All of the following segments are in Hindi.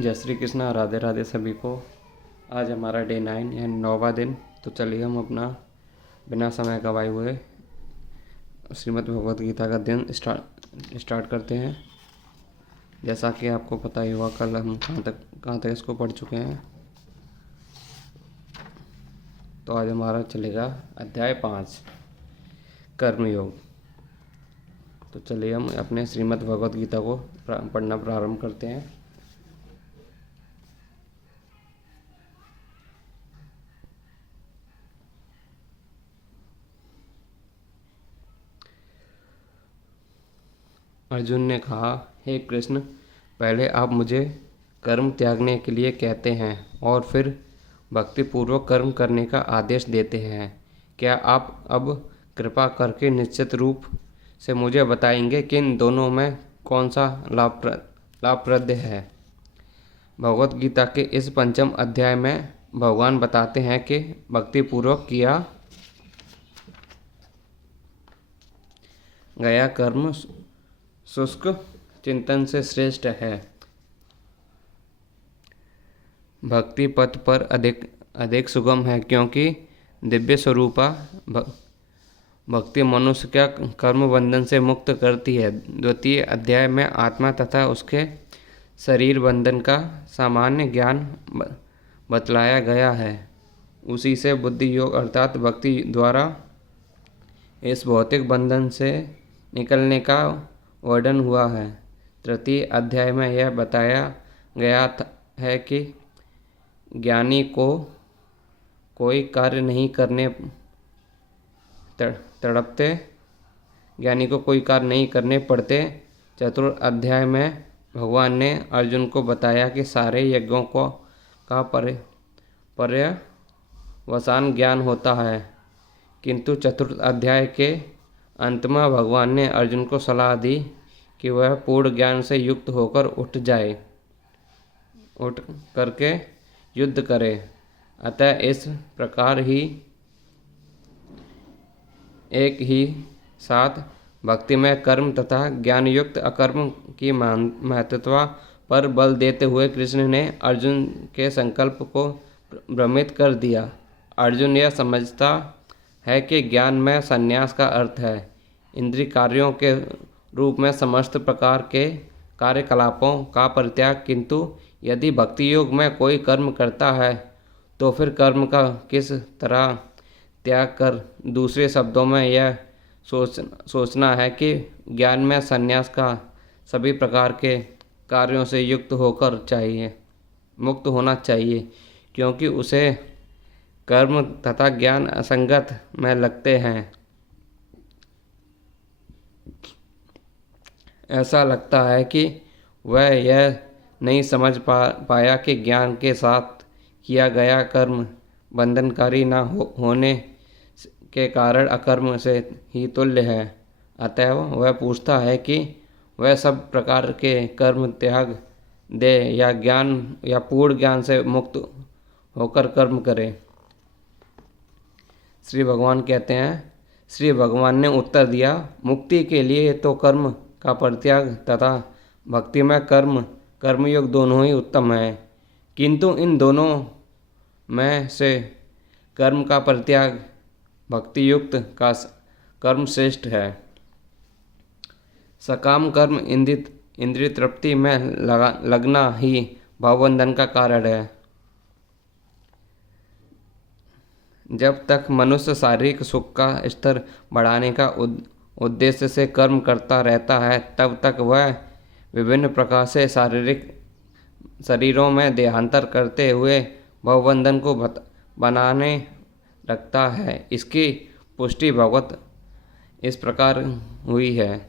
जय श्री कृष्णा, राधे राधे सभी को। आज हमारा डे 9 यानी 9वां दिन। तो चलिए हम अपना बिना समय गवाए हुए श्रीमद् भगवद गीता का दिन स्टार्ट करते हैं। जैसा कि आपको पता ही हुआ, कल हम कहाँ तक इसको पढ़ चुके हैं। तो आज हमारा चलेगा अध्याय 5 कर्मयोग। तो चलिए हम अपने श्रीमद् भगवद गीता को पढ़ना प्रारंभ करते हैं। अर्जुन ने कहा, हे कृष्ण, पहले आप मुझे कर्म त्यागने के लिए कहते हैं और फिर भक्तिपूर्वक कर्म करने का आदेश देते हैं। क्या आप अब कृपा करके निश्चित रूप से मुझे बताएंगे कि इन दोनों में कौन सा लाभप्रद है? भगवद गीता के इस 5वें अध्याय में भगवान बताते हैं कि भक्तिपूर्वक किया गया कर्म शुष्क चिंतन से श्रेष्ठ है। भक्ति पथ पर अधिक सुगम है, क्योंकि दिव्य स्वरूपा भक्ति मनुष्य का कर्म बंधन से मुक्त करती है। 2वें अध्याय में आत्मा तथा उसके शरीर बंधन का सामान्य ज्ञान बतलाया गया है। उसी से बुद्धि योग अर्थात भक्ति द्वारा इस भौतिक बंधन से निकलने का वर्णन हुआ है। 3 अध्याय में यह बताया गया है कि ज्ञानी को कोई कार्य नहीं करने पड़ते। 4 अध्याय में भगवान ने अर्जुन को बताया कि सारे यज्ञों का पर्यवसान ज्ञान होता है, किंतु 4 अध्याय के अंत में भगवान ने अर्जुन को सलाह दी कि वह पूर्ण ज्ञान से युक्त होकर उठ करके युद्ध करे। अतः इस प्रकार ही एक ही साथ भक्ति में कर्म तथा ज्ञान युक्त अकर्म की महत्वता पर बल देते हुए कृष्ण ने अर्जुन के संकल्प को भ्रमित कर दिया। अर्जुन यह समझता है कि ज्ञान में संन्यास का अर्थ है इंद्रिय कार्यों के रूप में समस्त प्रकार के कार्यकलापों का परित्याग, किंतु यदि भक्ति योग में कोई कर्म करता है तो फिर कर्म का किस तरह त्याग कर, दूसरे शब्दों में यह सोचना है कि ज्ञान में संन्यास का सभी प्रकार के कार्यों से मुक्त होना चाहिए, क्योंकि उसे कर्म तथा ज्ञान असंगत में लगते हैं। ऐसा लगता है कि वह यह नहीं समझ पाया कि ज्ञान के साथ किया गया कर्म बंधनकारी न होने के कारण अकर्म से ही तुल्य है। अतः वह पूछता है कि वह सब प्रकार के कर्म त्याग दे या पूर्ण ज्ञान से मुक्त होकर कर्म करे। श्री भगवान कहते हैं, श्री भगवान ने उत्तर दिया, मुक्ति के लिए तो कर्म का परित्याग तथा भक्ति में कर्मयोग दोनों ही उत्तम है, किंतु इन दोनों में से कर्म का परित्याग भक्ति युक्त का कर्म श्रेष्ठ है। सकाम कर्म इंद्रिय तृप्ति में लगना ही भावबंधन का कारण है। जब तक मनुष्य शारीरिक सुख का स्तर बढ़ाने का उद्देश्य से कर्म करता रहता है, तब तक वह विभिन्न प्रकार से शरीरों में देहांतर करते हुए भवबंधन को बनाने रखता है। इसकी पुष्टि भगवत इस प्रकार हुई है।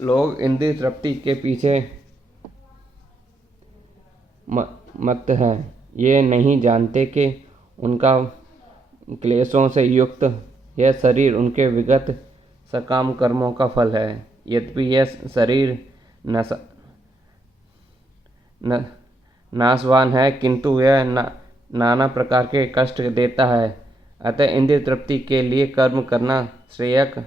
लोग इंद्रिय तृप्ति के पीछे मत हैं। ये नहीं जानते कि उनका क्लेशों से युक्त यह शरीर उनके विगत सकाम कर्मों का फल है। यद्यपि यह शरीर नाशवान है, किंतु यह नाना प्रकार के कष्ट देता है। अतः इंद्रिय तृप्ति के लिए कर्म करना श्रेयक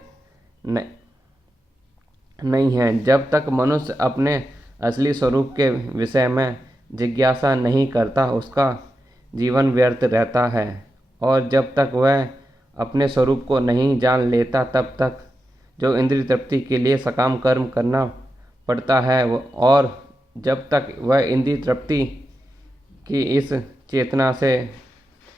नहीं है। जब तक मनुष्य अपने असली स्वरूप के विषय में जिज्ञासा नहीं करता, उसका जीवन व्यर्थ रहता है। और जब तक वह अपने स्वरूप को नहीं जान लेता, तब तक जो इंद्रिय तृप्ति के लिए सकाम कर्म करना पड़ता है, और जब तक वह इंद्रिय तृप्ति की इस चेतना से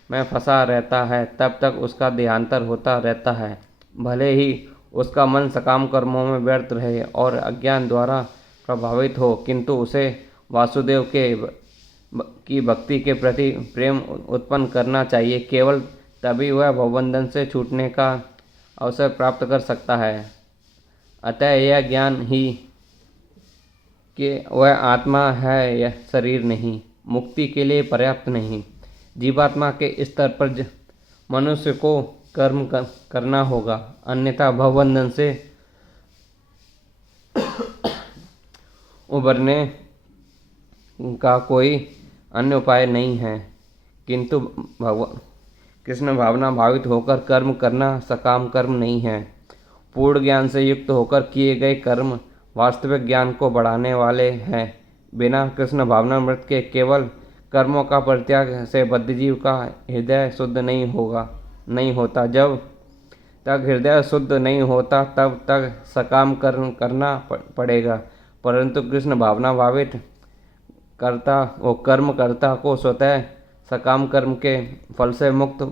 में फंसा रहता है, तब तक उसका देहांतर होता रहता है। भले ही उसका मन सकाम कर्मों में व्यर्थ रहे और अज्ञान द्वारा प्रभावित हो, किंतु उसे वासुदेव की भक्ति के प्रति प्रेम उत्पन्न करना चाहिए। केवल तभी वह भवबंधन से छूटने का अवसर प्राप्त कर सकता है। अतः यह ज्ञान ही कि वह आत्मा है, यह शरीर नहीं, मुक्ति के लिए पर्याप्त नहीं। जीवात्मा के स्तर पर मनुष्य को कर्म करना होगा, अन्यथा भवबंधन से उबरने का कोई अन्य उपाय नहीं है। किंतु कृष्ण भावना भावित होकर कर्म करना सकाम कर्म नहीं है। पूर्ण ज्ञान से युक्त होकर किए गए कर्म वास्तविक ज्ञान को बढ़ाने वाले हैं। बिना कृष्ण भावनामृत के केवल कर्मों का परित्याग से बद्धजीव का हृदय शुद्ध नहीं होता। जब तक हृदय शुद्ध नहीं होता, तब तक सकाम कर्म करना पड़ेगा। परंतु कृष्ण भावना भावित कर्मकर्ता को स्वतः सकाम कर्म के फल से मुक्त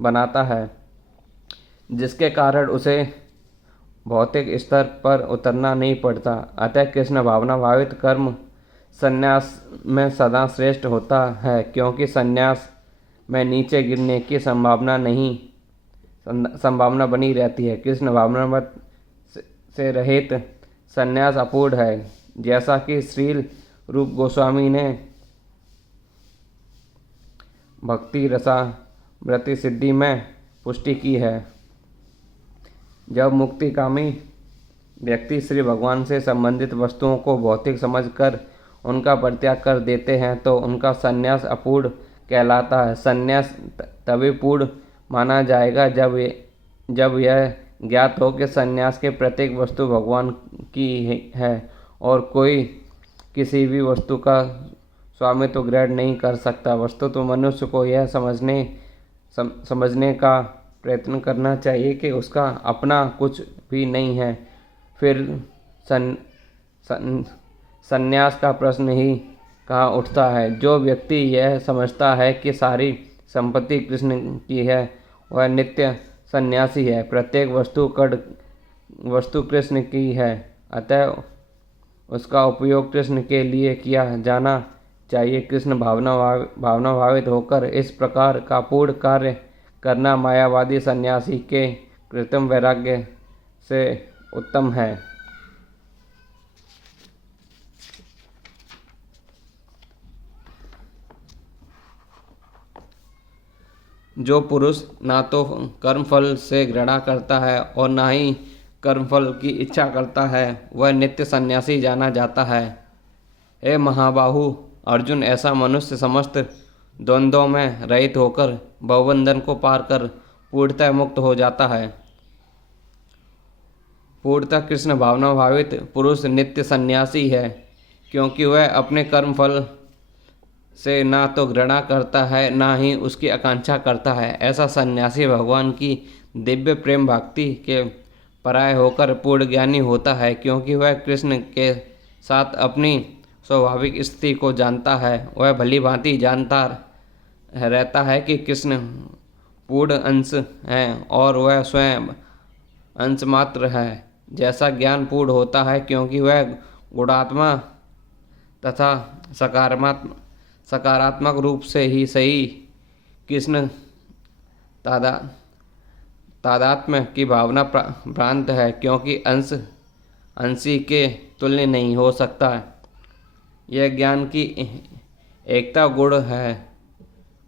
बनाता है, जिसके कारण उसे भौतिक स्तर पर उतरना नहीं पड़ता। अतः कृष्ण भावना भावित कर्म संन्यास में सदा श्रेष्ठ होता है, क्योंकि संन्यास में नीचे गिरने की संभावना बनी रहती है। कृष्ण भावना से रहित संन्यास अपूर्ण है, जैसा कि श्रील रूप गोस्वामी ने भक्ति रसामृति सिद्धि में पुष्टि की है। जब मुक्तिकामी व्यक्ति श्री भगवान से संबंधित वस्तुओं को भौतिक समझकर उनका परित्याग कर देते हैं, तो उनका संन्यास अपूर्ण कहलाता है। संन्यास तभी पूर्ण माना जाएगा जब यह ज्ञात हो कि संन्यास के प्रत्येक वस्तु भगवान की है और कोई किसी भी वस्तु का स्वामित्व ग्रहण नहीं कर सकता। वस्तु तो मनुष्य को यह समझने का प्रयत्न करना चाहिए कि उसका अपना कुछ भी नहीं है। फिर संन्यास का प्रश्न ही कहाँ उठता है। जो व्यक्ति यह समझता है कि संपत्ति कृष्ण की है, वह नित्य सन्यासी है। प्रत्येक वस्तु कृष्ण की है, अतः उसका उपयोग कृष्ण के लिए किया जाना चाहिए। कृष्ण भावना भावित होकर इस प्रकार का पूर्ण कार्य करना मायावादी सन्यासी के कृत्रिम वैराग्य से उत्तम है। जो पुरुष ना तो कर्मफल से घृणा करता है और ना ही कर्मफल की इच्छा करता है, वह नित्य सन्यासी जाना जाता है। हे महाबाहु अर्जुन, ऐसा मनुष्य समस्त द्वंद्वों में रहित होकर भवबंधन को पार कर पूर्णतः मुक्त हो जाता है। पूर्णतः कृष्ण भावना भावित पुरुष नित्य सन्यासी है, क्योंकि वह अपने कर्मफल से ना तो घृणा करता है, ना ही उसकी आकांक्षा करता है। ऐसा सन्यासी भगवान की दिव्य प्रेम भक्ति के पराय होकर पूर्ण ज्ञानी होता है, क्योंकि वह कृष्ण के साथ अपनी स्वाभाविक स्थिति को जानता है। वह भली भांति जानता रहता है कि कृष्ण पूर्ण अंश है और वह स्वयं अंश मात्र है। जैसा ज्ञान पूर्ण होता है, क्योंकि वह गुणात्मा तथा सकारात्मक रूप से ही सही कृष्ण तादात्म्य की भावना भ्रांत है, क्योंकि अंशी के तुल्य नहीं हो सकता। यह ज्ञान की एकता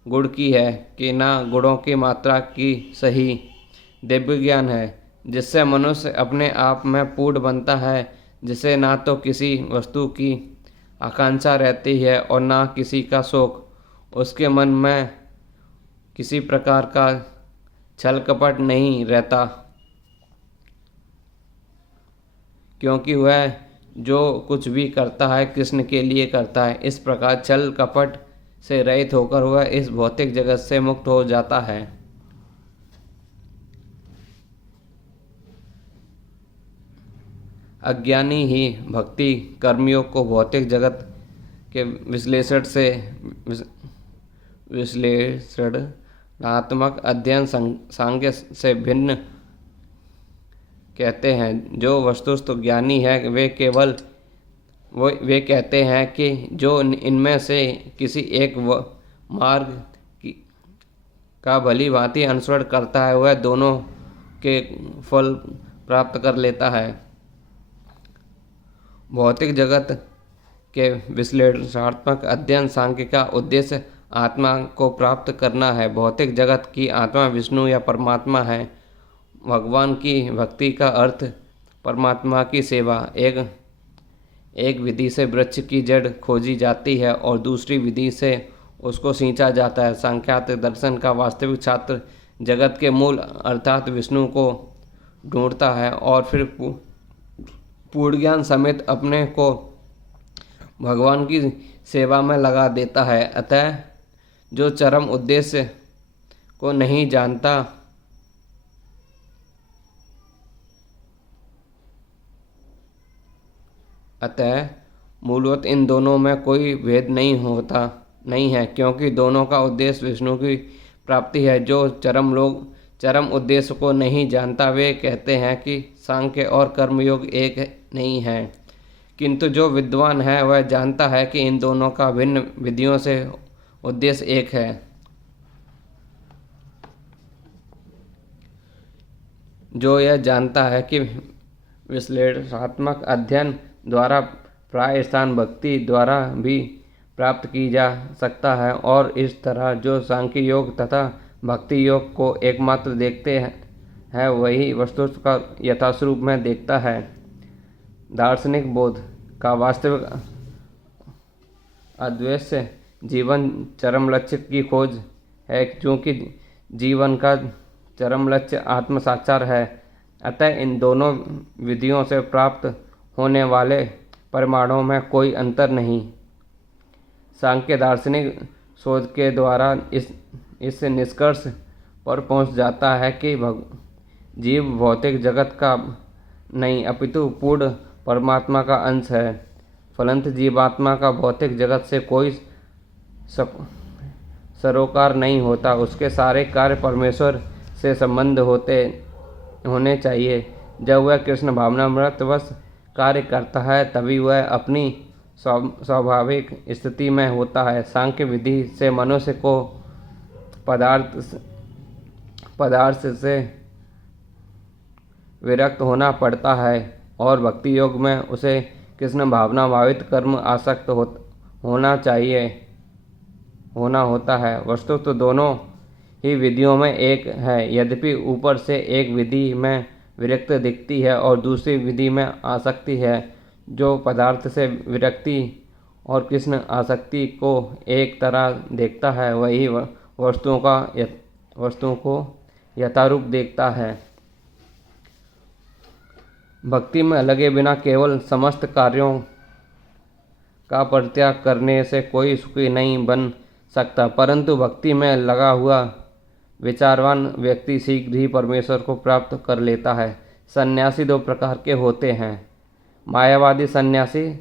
गुण की है कि ना गुणों की मात्रा की सही दिव्य ज्ञान है, जिससे मनुष्य अपने आप में पूर्ण बनता है, जिसे ना तो किसी वस्तु की आकांक्षा रहती है और ना किसी का शौक। उसके मन में किसी प्रकार का छल कपट नहीं रहता, क्योंकि वह जो कुछ भी करता है कृष्ण के लिए करता है। इस प्रकार छल कपट से रहित होकर वह इस भौतिक जगत से मुक्त हो जाता है। अज्ञानी ही भक्ति कर्मयोग को भौतिक जगत के विश्लेषणात्मक अध्ययन सांख्य से भिन्न कहते हैं। जो वस्तुस्थ ज्ञानी है वे कहते हैं कि जो इनमें से किसी एक मार्ग का भली भांति अनुसरण करता है वह दोनों के फल प्राप्त कर लेता है। भौतिक जगत के विश्लेषणात्मक अध्ययन सांख्य का उद्देश्य आत्मा को प्राप्त करना है। भौतिक जगत की आत्मा विष्णु या परमात्मा है। भगवान की भक्ति का अर्थ परमात्मा की सेवा। एक विधि से वृक्ष की जड़ खोजी जाती है और दूसरी विधि से उसको सींचा जाता है। सांख्यात दर्शन का वास्तविक छात्र जगत के मूल अर्थात विष्णु को ढूंढता है और फिर पूर्ण ज्ञान समेत अपने को भगवान की सेवा में लगा देता है। अतः जो चरम उद्देश्य को नहीं जानता अतः मूलवत इन दोनों में कोई भेद नहीं है, क्योंकि दोनों का उद्देश्य विष्णु की प्राप्ति है। जो चरम उद्देश्य को नहीं जानता वे कहते हैं कि सांख्य और कर्मयोग एक नहीं है, किंतु जो विद्वान है वह जानता है कि इन दोनों का भिन्न विधियों से उद्देश्य एक है। जो यह जानता है कि विश्लेषणात्मक अध्ययन द्वारा प्राय स्थान भक्ति द्वारा भी प्राप्त की जा सकता है और इस तरह जो सांख्य योग तथा भक्ति योग को एकमात्र देखते हैं वही वस्तु का यथास्वरूप में देखता है। दार्शनिक बोध का वास्तविक उद्देश्य जीवन चरम लक्ष्य की खोज है, क्योंकि जीवन का चरम लक्ष्य आत्म साक्षात्कार है। अतः इन दोनों विधियों से प्राप्त होने वाले परिणामों में कोई अंतर नहीं। सांख्य दार्शनिक शोध के द्वारा इस निष्कर्ष पर पहुंच जाता है कि जीव भौतिक जगत का नहीं अपितु पूर्ण परमात्मा का अंश है। फलंत जीवात्मा का भौतिक जगत से कोई सरोकार नहीं होता। उसके सारे कार्य परमेश्वर से संबंध होने चाहिए। जब वह कृष्ण भावनामृतवश कार्य करता है तभी वह अपनी स्वाभाविक स्थिति में होता है। सांख्य विधि से मनुष्य को पदार्थ से विरक्त होना पड़ता है और भक्ति योग में उसे कृष्ण भावना भावित कर्म आसक्त होना होता है। वस्तु तो दोनों ही विधियों में एक है, यद्यपि ऊपर से एक विधि में विरक्त दिखती है और दूसरी विधि में आसक्ति है। जो पदार्थ से विरक्ति और कृष्ण आसक्ति को एक तरह देखता है वही वस्तुओं को यथारूप देखता है। भक्ति में लगे बिना केवल समस्त कार्यों का परित्याग करने से कोई सुखी नहीं बन सकता, परंतु भक्ति में लगा हुआ विचारवान व्यक्ति शीघ्र ही परमेश्वर को प्राप्त कर लेता है। सन्यासी दो प्रकार के होते हैं। मायावादी सन्यासी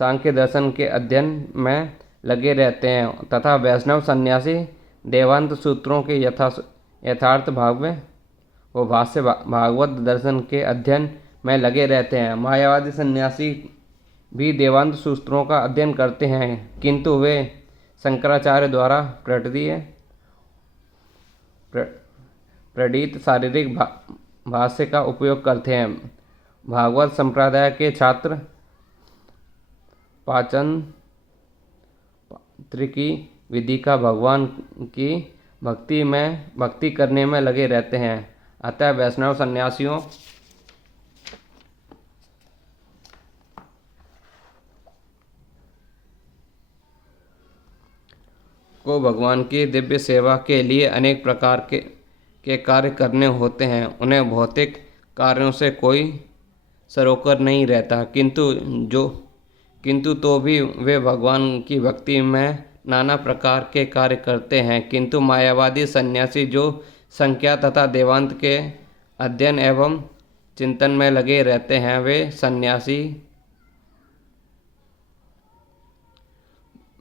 सांख्य दर्शन के अध्ययन में लगे रहते हैं तथा वैष्णव सन्यासी देवांत सूत्रों के यथार्थ भाव में वो भाष्य भागवत दर्शन के अध्ययन में लगे रहते हैं। मायावादी सन्यासी भी देवांत सूत्रों का अध्ययन करते हैं, किंतु वे शंकराचार्य द्वारा प्रणीत शारीरिक भाष्य का उपयोग करते हैं। भागवत संप्रदाय के छात्र पाचन की विधि का भगवान की भक्ति करने में लगे रहते हैं। अतः वैष्णव सन्यासियों को भगवान की दिव्य सेवा के लिए अनेक प्रकार के कार्य करने होते हैं। उन्हें भौतिक कार्यों से कोई सरोकार नहीं रहता, किंतु तो भी वे भगवान की भक्ति में नाना प्रकार के कार्य करते हैं। किंतु मायावादी सन्यासी जो संख्या तथा देवांत के अध्ययन एवं चिंतन में लगे रहते हैं,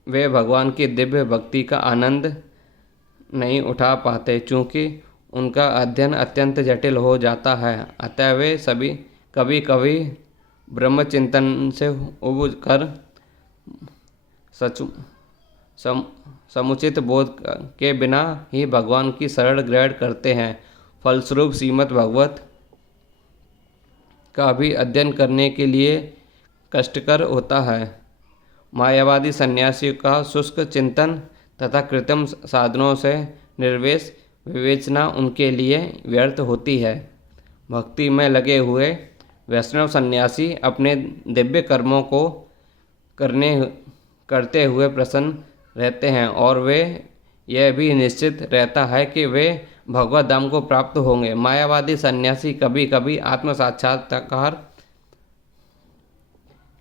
वे भगवान की दिव्य भक्ति का आनंद नहीं उठा पाते, चूँकि उनका अध्ययन अत्यंत जटिल हो जाता है। अतः वे सभी कभी कभी ब्रह्मचिंतन से उब कर समुचित बोध के बिना ही भगवान की शरण ग्रहण करते हैं। फलस्वरूप श्रीमद् भागवत का भी अध्ययन करने के लिए कष्टकर होता है। मायावादी सन्यासी का शुष्क चिंतन तथा कृत्रिम साधनों से निर्वेश विवेचना उनके लिए व्यर्थ होती है। भक्ति में लगे हुए वैष्णव सन्यासी अपने दिव्य कर्मों को करते हुए प्रसन्न रहते हैं और वे यह भी निश्चित रहता है कि वे भगवत धाम को प्राप्त होंगे। मायावादी सन्यासी कभी कभी आत्म साक्षात्कार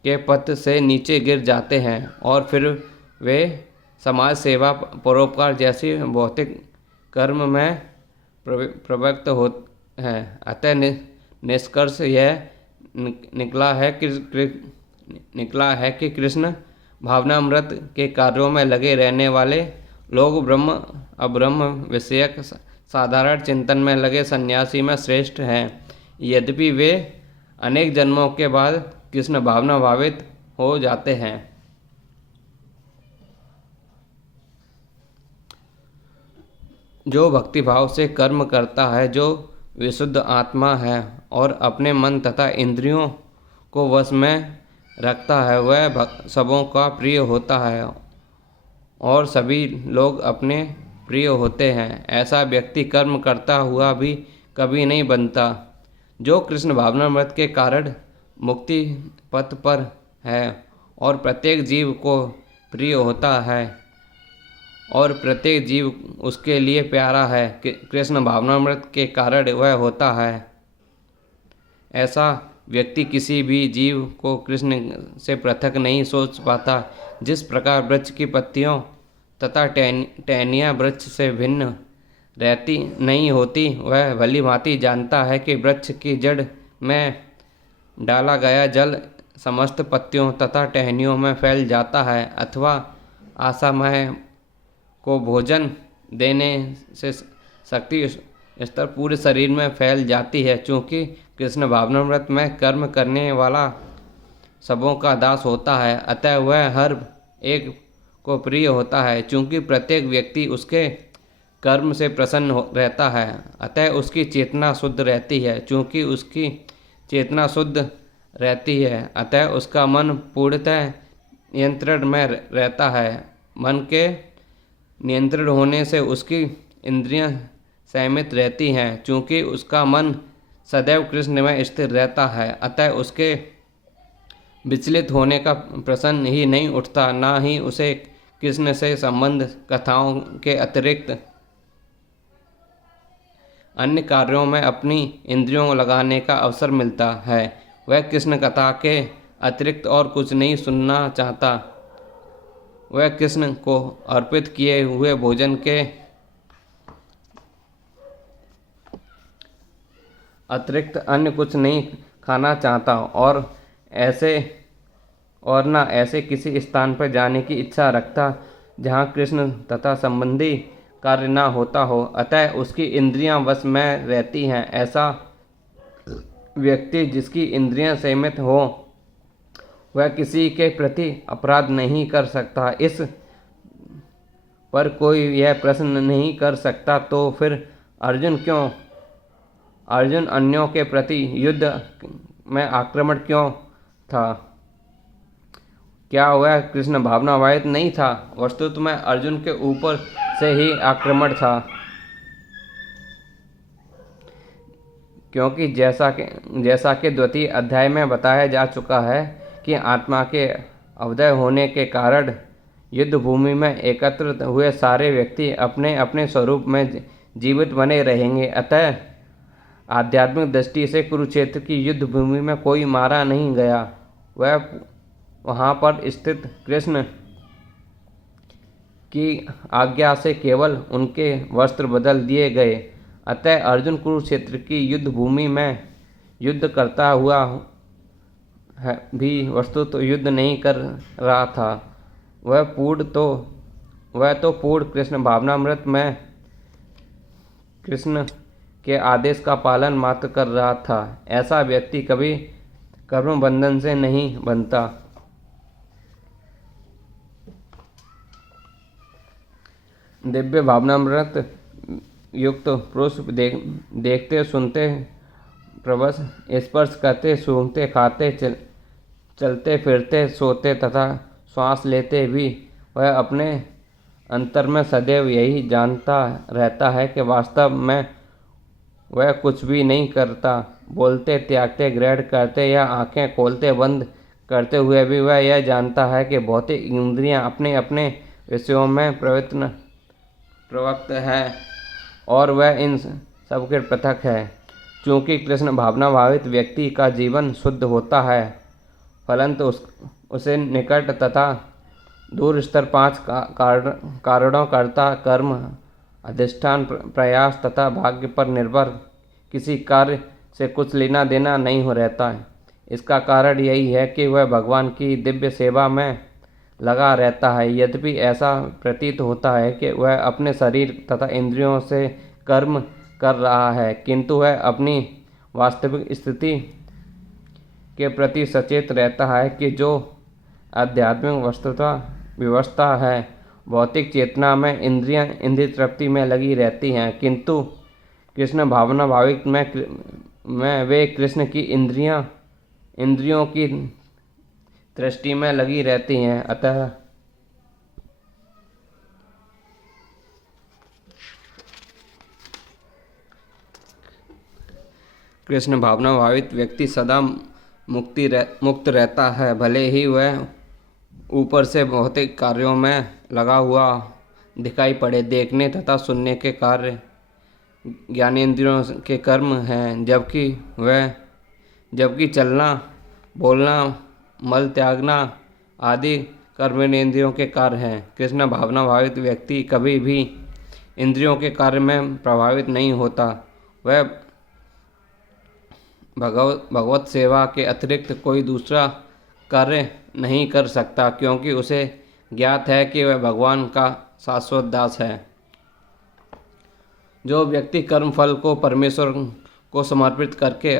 के पथ से नीचे गिर जाते हैं और फिर वे समाज सेवा, परोपकार जैसी भौतिक कर्म में प्रवृत्त होते हैं। अतः निष्कर्ष यह निकला है कि कृष्ण भावनामृत के कार्यों में लगे रहने वाले लोग ब्रह्म विषयक साधारण चिंतन में लगे सन्यासी में श्रेष्ठ हैं, यद्यपि वे अनेक जन्मों के बाद कृष्ण भावना भावित हो जाते हैं। जो भक्तिभाव से कर्म करता है, जो विशुद्ध आत्मा है और अपने मन तथा इंद्रियों को वश में रखता है, वह सबों का प्रिय होता है और सभी लोग अपने प्रिय होते हैं। ऐसा व्यक्ति कर्म करता हुआ भी कभी नहीं बनता। जो कृष्ण भावनामृत के कारण मुक्ति पथ पर है और प्रत्येक जीव को प्रिय होता है और प्रत्येक जीव उसके लिए प्यारा है, कृष्ण भावनामृत के कारण वह होता है। ऐसा व्यक्ति किसी भी जीव को कृष्ण से पृथक नहीं सोच पाता। जिस प्रकार वृक्ष की पत्तियों तथा टहनियाँ वृक्ष से भिन्न रहती नहीं होती, वह भली भांति जानता है कि वृक्ष की जड़ में डाला गया जल समस्त पत्तियों तथा टहनियों में फैल जाता है, अथवा आशामय को भोजन देने से शक्ति स्तर पूरे शरीर में फैल जाती है। चूँकि कृष्ण भावनामृत में कर्म करने वाला सबों का दास होता है, अतः वह हर एक को प्रिय होता है। चूँकि प्रत्येक व्यक्ति उसके कर्म से प्रसन्न रहता है, अतः उसकी चेतना शुद्ध रहती है। चूँकि उसकी चेतना शुद्ध रहती है, अतः उसका मन पूर्णतः नियंत्रण में रहता है। मन के नियंत्रण होने से उसकी इंद्रियां संयमित रहती हैं। चूँकि उसका मन सदैव कृष्ण में स्थिर रहता है, अतः उसके विचलित होने का प्रश्न ही नहीं उठता, ना ही उसे कृष्ण से संबंध कथाओं के अतिरिक्त अन्य कार्यों में अपनी इंद्रियों लगाने का अवसर मिलता है। वह कृष्ण कथा के अतिरिक्त और कुछ नहीं सुनना चाहता। वह कृष्ण को अर्पित किए हुए भोजन के अतिरिक्त अन्य कुछ नहीं खाना चाहता और न ऐसे किसी स्थान पर जाने की इच्छा रखता जहाँ कृष्ण तथा संबंधी कार्य न होता हो, अतः उसकी इंद्रियां वश में रहती हैं। ऐसा व्यक्ति जिसकी इंद्रियां संयमित हो, वह किसी के प्रति अपराध नहीं कर सकता। इस पर कोई यह प्रश्न नहीं कर सकता तो फिर अर्जुन अन्यों के प्रति युद्ध में आक्रमण क्यों था? क्या वह कृष्ण भावनावाहित नहीं था? वस्तुतः में अर्जुन के ऊपर से ही आक्रमण था, क्योंकि जैसा कि द्वितीय अध्याय में बताया जा चुका है कि आत्मा के अवदय होने के कारण युद्ध भूमि में एकत्र हुए सारे व्यक्ति अपने अपने स्वरूप में जीवित बने रहेंगे। अतः आध्यात्मिक दृष्टि से कुरुक्षेत्र की युद्ध भूमि में कोई मारा नहीं गया। वह वहाँ पर स्थित कृष्ण की आज्ञा से केवल उनके वस्त्र बदल दिए गए। अतः अर्जुन कुरुक्षेत्र की युद्ध भूमि में युद्ध करता हुआ भी वस्तुतः तो युद्ध नहीं कर रहा था। वह तो पूर्ण कृष्ण भावनामृत में कृष्ण के आदेश का पालन मात्र कर रहा था। ऐसा व्यक्ति कभी कर्म बंधन से नहीं बनता। दिव्य भावनामृत युक्त पुरुष देखते सुनते प्रवश स्पर्श करते सूंघते खाते चलते फिरते सोते तथा श्वास लेते भी वह अपने अंतर में सदैव यही जानता रहता है कि वास्तव में वह कुछ भी नहीं करता। बोलते त्यागते ग्रहण करते या आंखें खोलते बंद करते हुए भी वह यह जानता है कि भौतिक इंद्रियां अपने अपने विषयों में प्रवृत्त है और वह इन सबके पृथक है। चूँकि कृष्ण भावना भावित व्यक्ति का जीवन शुद्ध होता है, फलंतु उसे निकट तथा दूर स्तर 5 कारणों कर्ता कर्म अधिष्ठान प्रयास तथा भाग्य पर निर्भर किसी कार्य से कुछ लेना देना नहीं हो रहता है। इसका कारण यही है कि वह भगवान की दिव्य सेवा में लगा रहता है। यद्यपि ऐसा प्रतीत होता है कि वह अपने शरीर तथा इंद्रियों से कर्म कर रहा है, किंतु वह अपनी वास्तविक स्थिति के प्रति सचेत रहता है कि जो आध्यात्मिक वस्तुतः व्यवस्था है, भौतिक चेतना में इंद्रियां इंद्रिय तृप्ति में लगी रहती हैं, किंतु कृष्ण भावना भाविक में वे कृष्ण की इंद्रियों की दृष्टि में लगी रहती हैं। अतः कृष्ण भावना भावित व्यक्ति सदा मुक्त रहता है, भले ही वह ऊपर से भौतिक कार्यों में लगा हुआ दिखाई पड़े। देखने तथा सुनने के कार्य ज्ञानेंद्रियों के कर्म हैं, जबकि चलना बोलना मल त्यागना आदि कर्मेंद्रियों के कार्य हैं। कृष्ण भावना भावित व्यक्ति कभी भी इंद्रियों के कार्य में प्रभावित नहीं होता। वह भगवत सेवा के अतिरिक्त कोई दूसरा कार्य नहीं कर सकता, क्योंकि उसे ज्ञात है कि वह भगवान का शाश्वत दास है। जो व्यक्ति कर्म फल को परमेश्वर को समर्पित करके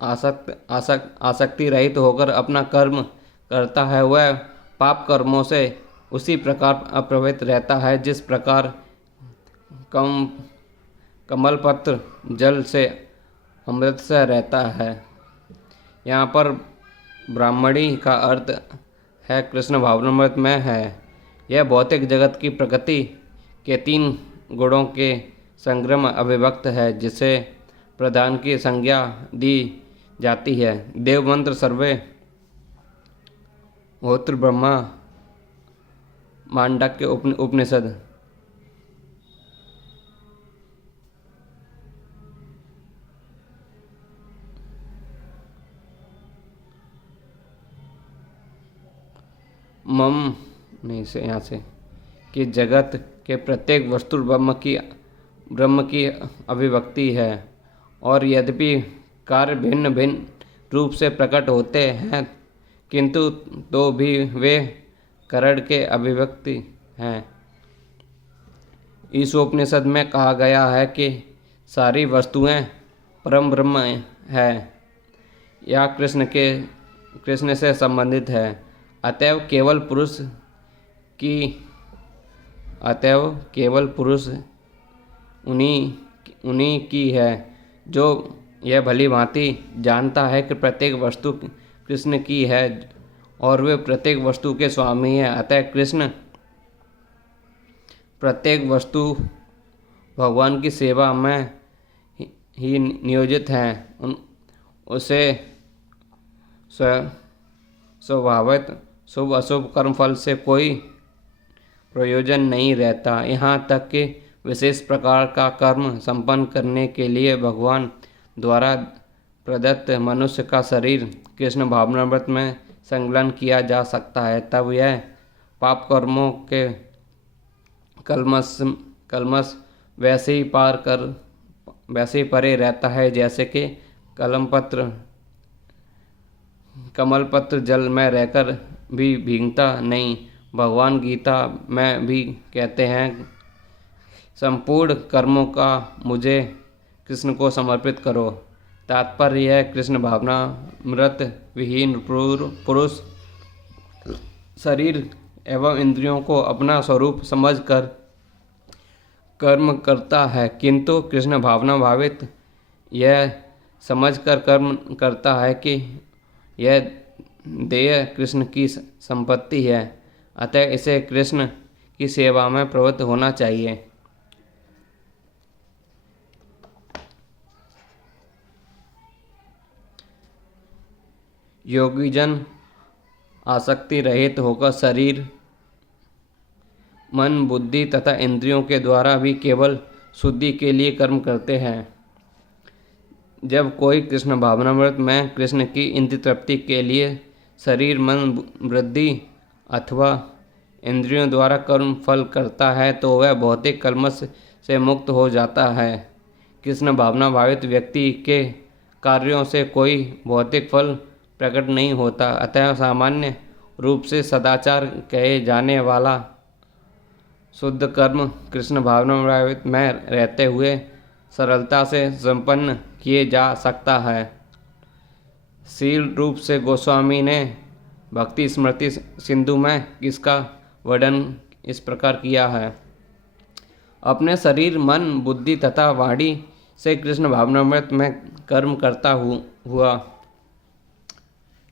आसक्ति रहित होकर अपना कर्म करता है, वह पाप कर्मों से उसी प्रकार अप्रभावित रहता है जिस प्रकार कमलपत्र जल से अमृत से रहता है। यहाँ पर ब्राह्मणी का अर्थ है कृष्ण भावनामृत में है। यह भौतिक जगत की प्रकृति के 3 गुणों के संग्रह में अभिव्यक्त है, जिसे प्रधान की संज्ञा दी जाती है। देव मंत्र सर्वे होत्र ब्रह्मा मांडक्य उपनिषद। मम नहीं से यहाँ से कि जगत के प्रत्येक वस्तु ब्रह्म की अभिव्यक्ति है, और यद्यपि कार्य भिन्न भिन्न रूप से प्रकट होते हैं, किंतु तो भी वे करण के अभिव्यक्ति हैं। इस उपनिषद में कहा गया है कि सारी वस्तुएं परम ब्रह्म है या कृष्ण से संबंधित है। अतएव केवल पुरुष उन्हीं की है जो यह भली भांति जानता है कि प्रत्येक वस्तु कृष्ण की है और वे प्रत्येक वस्तु के स्वामी हैं। अतः कृष्ण प्रत्येक वस्तु भगवान की सेवा में ही नियोजित हैं। उसे शुभ अशुभ कर्मफल से कोई प्रयोजन नहीं रहता। यहाँ तक कि विशेष प्रकार का कर्म संपन्न करने के लिए भगवान द्वारा प्रदत्त मनुष्य का शरीर कृष्ण भावनामृत में संलग्न किया जा सकता है, तब यह पाप कर्मों के कलमश वैसे ही परे रहता है जैसे कि कमलपत्र जल में रहकर भी भीगता नहीं। भगवान गीता में भी कहते हैं, संपूर्ण कर्मों का मुझे कृष्ण को समर्पित करो। तात्पर्य यह कृष्ण भावनामृत विहीन पुरुष शरीर एवं इंद्रियों को अपना स्वरूप समझकर कर्म करता है, किंतु कृष्ण भावना भावित यह समझकर कर्म करता है कि यह देह कृष्ण की संपत्ति है, अतः इसे कृष्ण की सेवा में प्रवृत्त होना चाहिए। योगीजन आसक्ति रहित होकर शरीर, मन, बुद्धि तथा इंद्रियों के द्वारा भी केवल शुद्धि के लिए कर्म करते हैं। जब कोई कृष्ण भावनामृत में कृष्ण की इंद्रिय तृप्ति के लिए शरीर, मन, बुद्धि अथवा इंद्रियों द्वारा कर्म फल करता है तो वह भौतिक कलमश से मुक्त हो जाता है। कृष्ण भावना भावित व्यक्ति के कार्यों से कोई भौतिक फल प्रकट नहीं होता, अतः सामान्य रूप से सदाचार कहे जाने वाला शुद्ध कर्म कृष्ण भावनामृत में रहते हुए सरलता से संपन्न किए जा सकता है। शील रूप से गोस्वामी ने भक्ति स्मृति सिंधु में इसका वर्णन इस प्रकार किया है। अपने शरीर, मन, बुद्धि तथा वाणी से कृष्ण भावनामृत में कर्म करता हुआ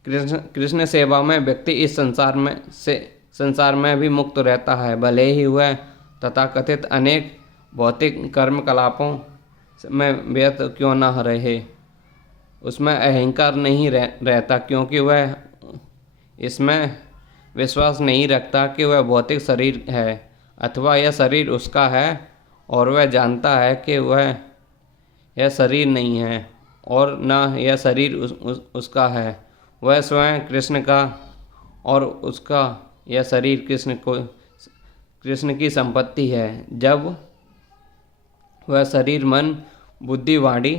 कृष्ण सेवा में व्यक्ति इस संसार में भी मुक्त रहता है, भले ही वह तथाकथित अनेक भौतिक कर्मकलापों में व्यर्थ क्यों न रहे। उसमें अहंकार नहीं रहता, क्योंकि वह इसमें विश्वास नहीं रखता कि वह भौतिक शरीर है अथवा यह शरीर उसका है, और वह जानता है कि यह शरीर नहीं है और न यह शरीर उसका है। वह स्वयं कृष्ण का और उसका यह शरीर कृष्ण की संपत्ति है। जब वह शरीर, मन, बुद्धि, वाणी,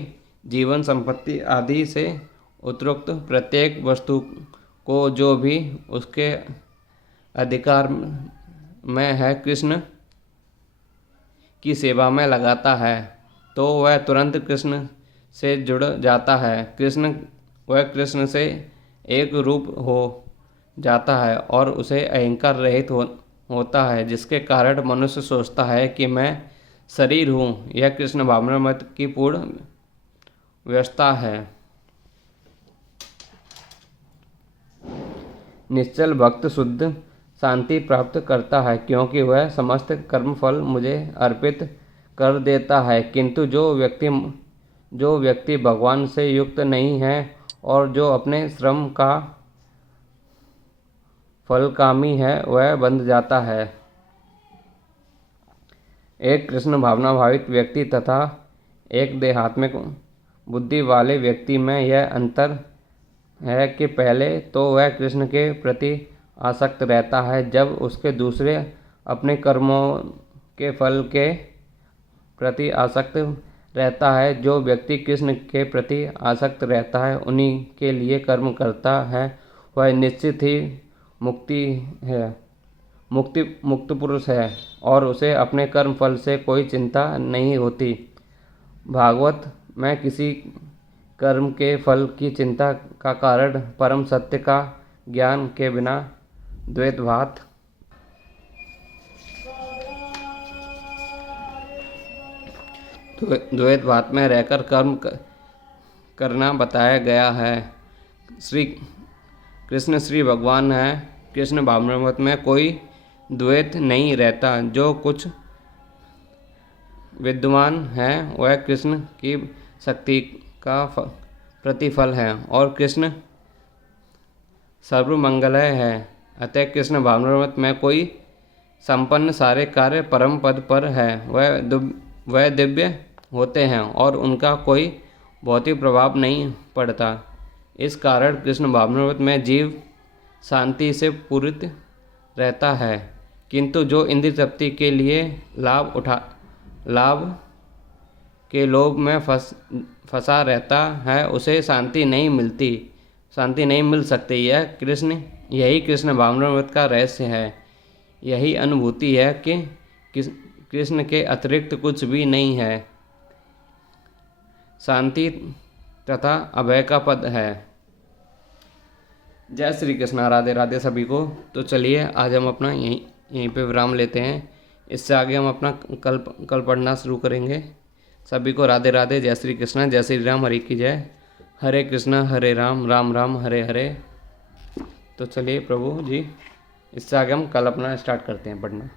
जीवन, संपत्ति आदि से उपरोक्त प्रत्येक वस्तु को जो भी उसके अधिकार में है कृष्ण की सेवा में लगाता है, तो वह तुरंत कृष्ण से जुड़ जाता है। वह कृष्ण से एक रूप हो जाता है और उसे अहंकार रहित होता है, जिसके कारण मनुष्य सोचता है कि मैं शरीर हूँ। यह कृष्ण भावनामृत की पूर्ण व्यवस्था है। निश्चल भक्त शुद्ध शांति प्राप्त करता है, क्योंकि वह समस्त कर्मफल मुझे अर्पित कर देता है। किंतु जो व्यक्ति भगवान से युक्त नहीं है और जो अपने श्रम का फलकामी है, वह बंध जाता है। एक कृष्ण भावना भावित व्यक्ति तथा एक देहात्मिक बुद्धि वाले व्यक्ति में यह अंतर है कि पहले तो वह कृष्ण के प्रति आसक्त रहता है, जब उसके दूसरे अपने कर्मों के फल के प्रति आसक्त रहता है। जो व्यक्ति कृष्ण के प्रति आसक्त रहता है, उन्हीं के लिए कर्म करता है, वह निश्चित ही मुक्त पुरुष है और उसे अपने कर्म फल से कोई चिंता नहीं होती। भागवत में किसी कर्म के फल की चिंता का कारण परम सत्य का ज्ञान के बिना द्वैतभात में रहकर कर्म करना बताया गया है। कृष्ण श्री भगवान है। कृष्ण भावनामृत में कोई द्वैत नहीं रहता। जो कुछ विद्यमान है वह कृष्ण की शक्ति का प्रतिफल है और कृष्ण सर्वमंगलमय है। अतः कृष्ण भावनामृत में कोई संपन्न सारे कार्य परम पद पर है, वह दिव्य होते हैं और उनका कोई भौतिक प्रभाव नहीं पड़ता। इस कारण कृष्ण भावनामृत में जीव शांति से पूरित रहता है, किंतु जो इंद्रिय तृप्ति के लिए लाभ के लोभ में फंसा रहता है उसे शांति नहीं मिल सकती। यही कृष्ण भावनामृत का रहस्य है। यही अनुभूति है कि कृष्ण के अतिरिक्त कुछ भी नहीं है, शांति तथा अभय का पद है। जय श्री कृष्ण। राधे राधे सभी को। तो चलिए आज हम अपना यहीं पे विराम लेते हैं। इससे आगे हम अपना कल पढ़ना शुरू करेंगे। सभी को राधे राधे। जय श्री कृष्ण। जय श्री राम। हरि की जय। हरे कृष्ण हरे राम राम राम हरे हरे। तो चलिए प्रभु जी, इससे आगे हम कल अपना स्टार्ट करते हैं पढ़ना।